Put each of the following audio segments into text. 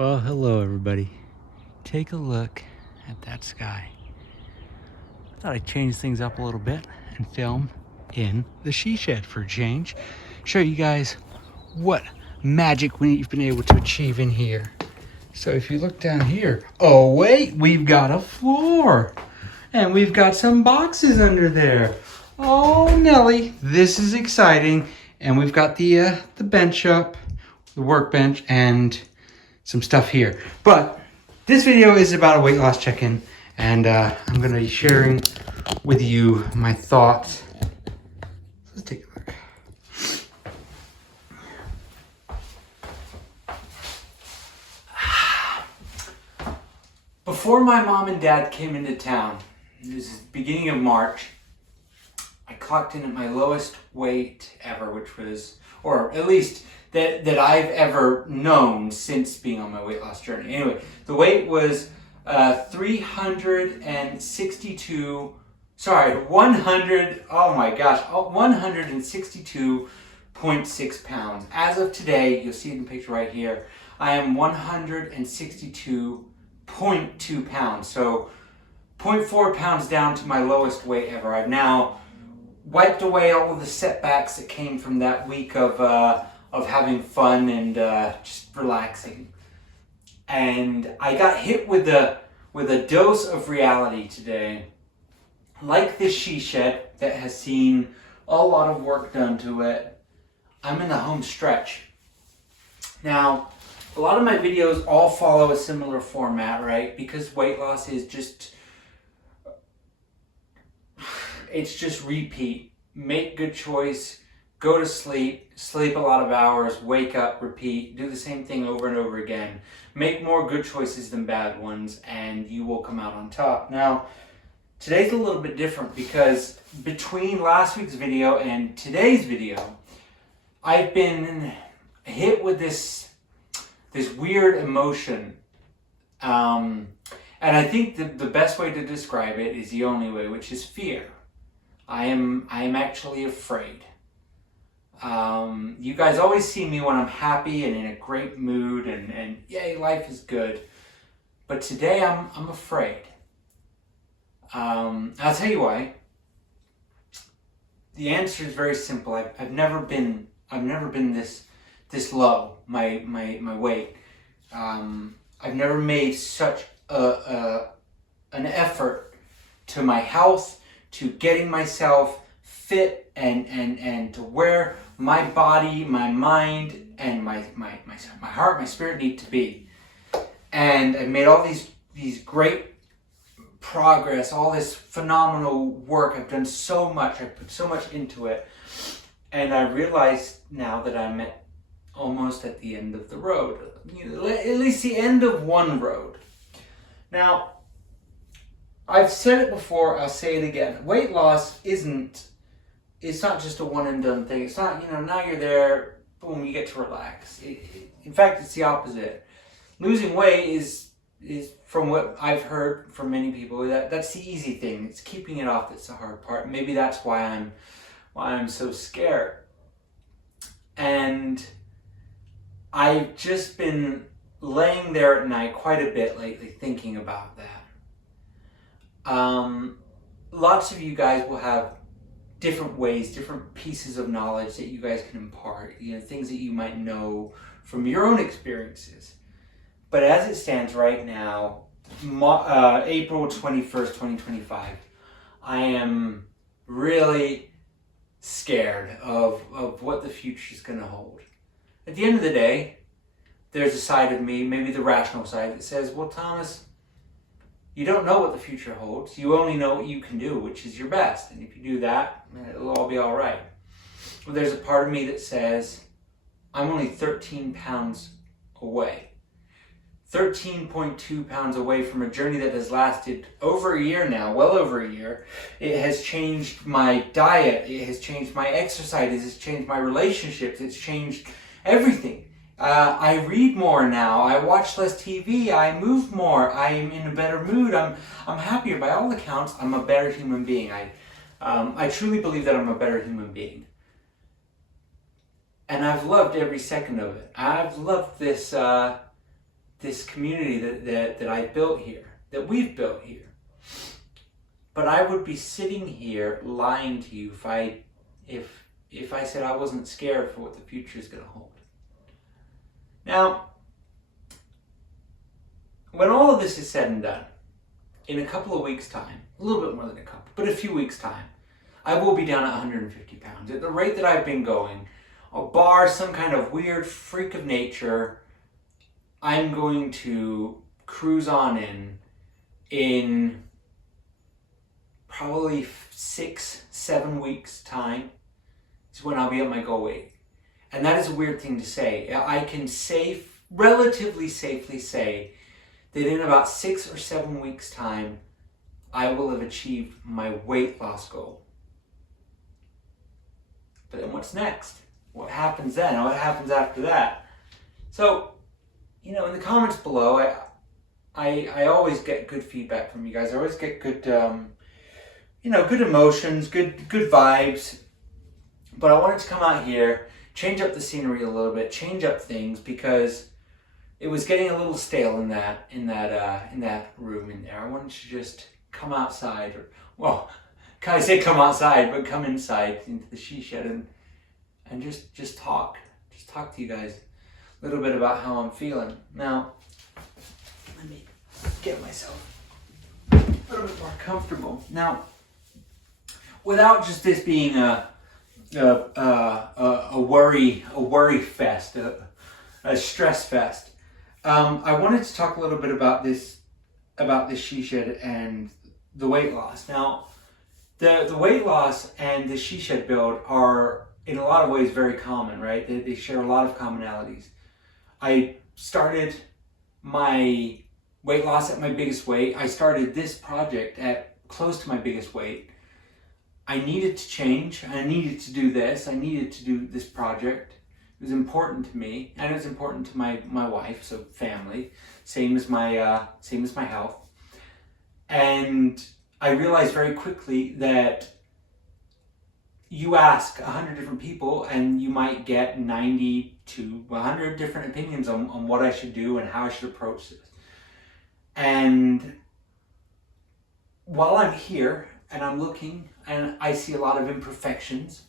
Well, hello everybody. Take a look at that sky. I thought I'd change things up a little bit and film in the SheShed for a change. Show you guys what magic we've been able to achieve in here. So if you look down here, oh wait, we've got a floor. And we've got some boxes under there. Oh Nelly, this is exciting. And we've got the bench up, the workbench, and some stuff here. But this video is about a weight loss check-in, and I'm going to be sharing with you my thoughts. Let's take a look. Before my mom and dad came into town, this is the beginning of March, I clocked in at my lowest weight ever, which was, or at least that I've ever known since being on my weight loss journey. Anyway, the weight was 162.6 pounds. As of today, you'll see it in the picture right here, I am 162.2 pounds. So 0.4 pounds down to my lowest weight ever. I've now wiped away all of the setbacks that came from that week of having fun and just relaxing. And I got hit with a dose of reality today. Like this SheShed that has seen a lot of work done to it, I'm in the home stretch. Now, a lot of my videos all follow a similar format, right? Because weight loss is just, it's just repeat. Make good choice, go to sleep, sleep a lot of hours, wake up, repeat, do the same thing over and over again. Make more good choices than bad ones, and you will come out on top. Now, today's a little bit different because between last week's video and today's video, I've been hit with this weird emotion. And I think the best way to describe it is the only way, which is fear. I am actually afraid. You guys always see me when I'm happy and in a great mood and yay, life is good. But today I'm afraid. I'll tell you why. The answer is very simple. I've never been this low, my weight. I've never made such an effort to my health, to getting myself fit and to where my body, my mind, and my heart, my spirit need to be. And I've made all these great progress, all this phenomenal work. I've done so much. I've put so much into it. And I realize now that I'm almost at the end of the road. At least the end of one road. Now, I've said it before, I'll say it again. Weight loss it's not just a one and done thing. It's not, now you're there, boom, you get to relax. In fact, it's the opposite. Losing weight is from what I've heard from many people, that's the easy thing. It's keeping it off that's the hard part. Maybe that's why I'm so scared. And I've just been laying there at night quite a bit lately thinking about that. Lots of you guys will have different ways, different pieces of knowledge that you guys can impart, things that you might know from your own experiences. But as it stands right now, April 21st, 2025, I am really scared of what the future is going to hold. At the end of the day, there's a side of me, maybe the rational side, that says, well, Thomas, you don't know what the future holds. You only know what you can do, which is your best. And if you do that, it'll all be all right. Well, there's a part of me that says, I'm only 13 pounds away. 13.2 pounds away from a journey that has lasted over a year now, well over a year. It has changed my diet. It has changed my exercise. It has changed my relationships. It's changed everything. I read more now. I watch less TV. I move more. I'm in a better mood. I'm happier. By all accounts, I'm a better human being. I truly believe that I'm a better human being. And I've loved every second of it. I've loved this this community that I've built here, that we've built here. But I would be sitting here lying to you if I said I wasn't scared for what the future is going to hold. Now, when all of this is said and done, in a couple of weeks' time, a little bit more than a couple, but a few weeks' time, I will be down at 150 pounds. At the rate that I've been going, bar some kind of weird freak of nature, I'm going to cruise on in probably 6-7 weeks' time is when I'll be at my goal weight. And that is a weird thing to say. I can relatively safely say that in about 6 or 7 weeks' time, I will have achieved my weight loss goal. But then what's next? What happens then? What happens after that? So, in the comments below, I always get good feedback from you guys. I always get good, good emotions, good vibes. But I wanted to come out here, change up the scenery a little bit, change up things, because it was getting a little stale in that room in there. I wanted to just come outside, I say come outside, but come inside into the SheShed and just talk to you guys a little bit about how I'm feeling. Now, let me get myself a little bit more comfortable. Now, without just this being a worry fest, a stress fest, I wanted to talk a little bit about this SheShed and the weight loss. Now, the weight loss and the SheShed build are in a lot of ways very common, right? They share a lot of commonalities. I started my weight loss at my biggest weight. I started this project at close to my biggest weight. I needed to change. I needed to do this. I needed to do this project. It was important to me, and it was important to my wife, so family, same as my health. And I realized very quickly that you ask 100 different people and you might get 90 to 100 different opinions on what I should do and how I should approach this. And while I'm here and I'm looking and I see a lot of imperfections,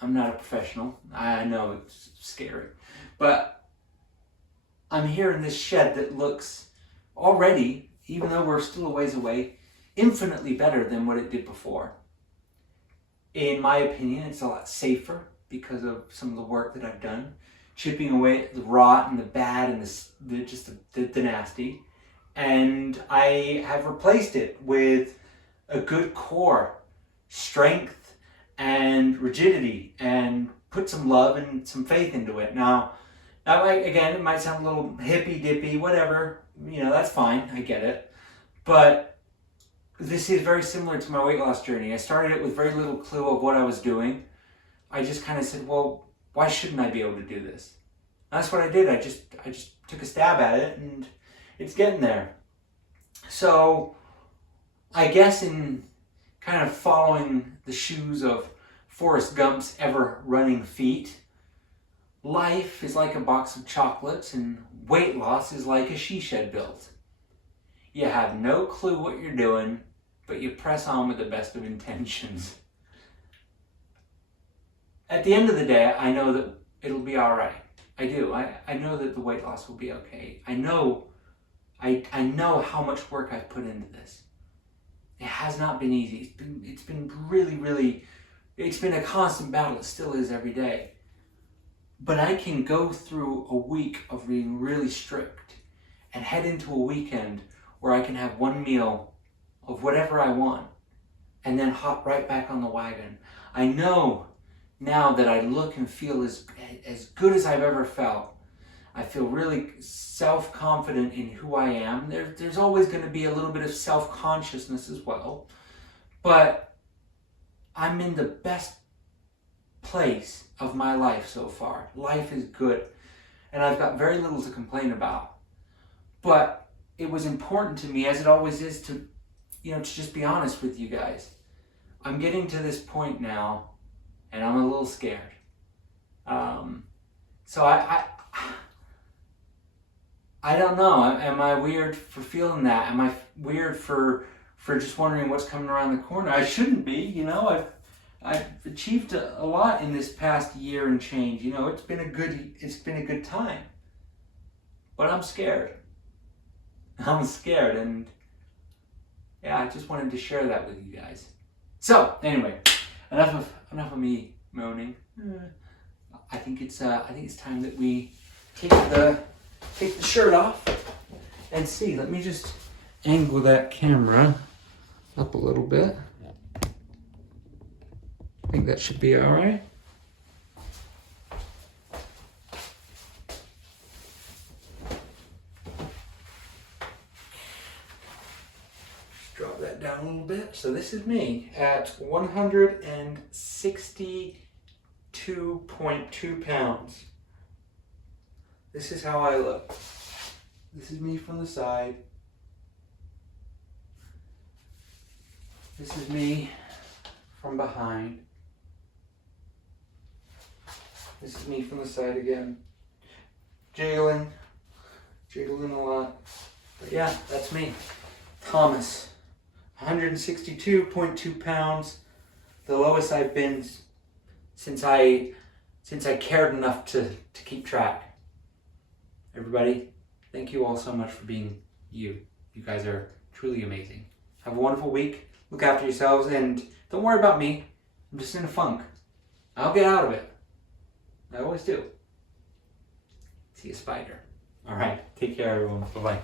I'm not a professional, I know it's scary, but I'm here in this shed that looks already, even though we're still a ways away, infinitely better than what it did before. In my opinion, it's a lot safer because of some of the work that I've done, chipping away at the rot and the bad and the nasty. And I have replaced it with a good core, strength and rigidity, and put some love and some faith into it. Now, again, it might sound a little hippy-dippy, whatever, that's fine, I get it. But this is very similar to my weight loss journey. I started it with very little clue of what I was doing. I just kind of said, well, why shouldn't I be able to do this? That's what I did. I just took a stab at it, and it's getting there. So I guess in kind of following the shoes of Forrest Gump's ever-running feet, life is like a box of chocolates and weight loss is like a SheShed build. You have no clue what you're doing, but you press on with the best of intentions. At the end of the day, I know that it'll be all right. I do. I know that the weight loss will be okay. I know how much work I've put into this. It has not been easy. It's been really, it's been a constant battle. It still is every day. But I can go through a week of being really strict and head into a weekend where I can have one meal of whatever I want and then hop right back on the wagon. I know now that I look and feel as good as I've ever felt. I feel really self-confident in who I am. There's always going to be a little bit of self-consciousness as well, but I'm in the best place of my life so far. Life is good, and I've got very little to complain about. But it was important to me, as it always is, to just be honest with you guys. I'm getting to this point now, and I'm a little scared. So I don't know. Am I weird for feeling that? Am I weird for just wondering what's coming around the corner? I shouldn't be. You know, I've achieved a lot in this past year and change. You know, it's been a good time. But I'm scared. I'm scared, and yeah, I just wanted to share that with you guys. So anyway, enough of me moaning. I think it's time that we take the shirt off and see. Let me just angle that camera up a little bit. I think that should be all right. Just drop that down a little bit. So this is me at 162.2 pounds. This is how I look. This is me from the side. This is me from behind. This is me from the side again. Jiggling a lot. But yeah, that's me. Thomas, 162.2 pounds. The lowest I've been since I cared enough to keep track. Everybody, thank you all so much for being you. You guys are truly amazing. Have a wonderful week. Look after yourselves, and don't worry about me. I'm just in a funk. I'll get out of it. I always do. See a spider. All right. Take care, everyone. Bye-bye.